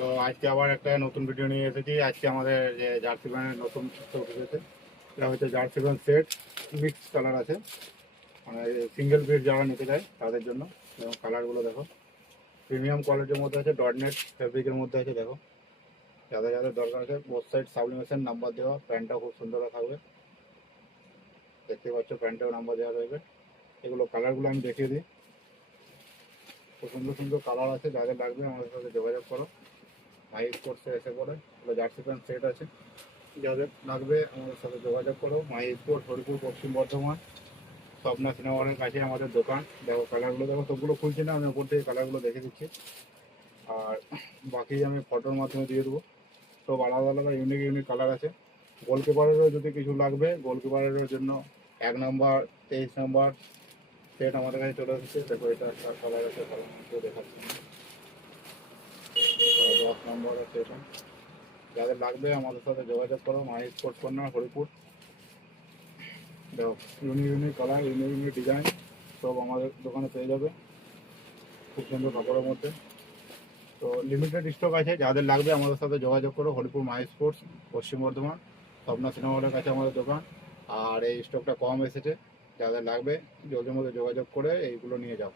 তো আজকে আবার একটা নতুন ভিডিও নিয়ে এসেছি। আজকে আমাদের যে জার্সি ব্র্যান্ডের নতুন স্টক এসেছে, এটা হচ্ছে jersey brand set, mix colour আছে, মানে সিঙ্গেল পিস যারা নিতে চায় তাদের জন্য। এবং কালারগুলো দেখো, প্রিমিয়াম কোয়ালিটির মধ্যে আছে, ডটনেট ফেব্রিকের মধ্যে আছে। দেখো, যাদের যাদের দরকার আছে, বোথ সাইড সাবলিমেশন নাম্বার দেওয়া, প্যান্টটাও খুব সুন্দর থাকবে। দেখতে পাচ্ছ প্যান্টেও নাম্বার দেওয়া রয়েছে। এগুলো কালারগুলো আমি দেখিয়ে দিই, খুব সুন্দর সুন্দর কালার আছে। যাদের লাগবে আমাদের সাথে যোগাযোগ করো। মাই স্পোর্টসে এসে পড়ে, এগুলো জার্সি প্যান্ট সেট আছে। যাদের লাগবে আমাদের সাথে যোগাযোগ করো। মাই স্পোর্ট, হরিপুর, পশ্চিম বর্ধমান, স্বপ্না সিনেমা হলের কাছে আমাদের দোকান। দেখো কালারগুলো, দেখো সবগুলো খুলছি না, আমি ওপর থেকে কালারগুলো দেখে দিচ্ছি, আর বাকি আমি ফটোর মাধ্যমে দিয়ে দেবো। সব আলাদা আলাদা ইউনিক ইউনিক কালার আছে। গোলকিপারেরও যদি কিছু লাগবে, গোলকিপারের জন্য 1 নম্বর, 23 নম্বর সেট আমাদের কাছে চলে এসেছে। দেখো এটা একটা কালার আছে, কালার দেখাচ্ছি। 10 নম্বর আছে এটা। যাদের লাগবে আমাদের সাথে যোগাযোগ করো। মাই স্পোর্টস কর্নার, হরিপুর। দেখো unique unique colour, unique unique design সব আমাদের দোকানে পেয়ে যাবে, খুব সুন্দর কাপড়ের মধ্যে। তো লিমিটেড স্টক আছে, যাদের লাগবে আমাদের সাথে যোগাযোগ করো। হরিপুর মাই স্পোর্টস, পশ্চিম বর্ধমান, স্বপ্না সিনেমা হলের কাছে আমাদের দোকান। আর এই স্টকটা কম এসেছে, যাদের লাগবে জলদির মধ্যে যোগাযোগ করে এইগুলো নিয়ে যাও।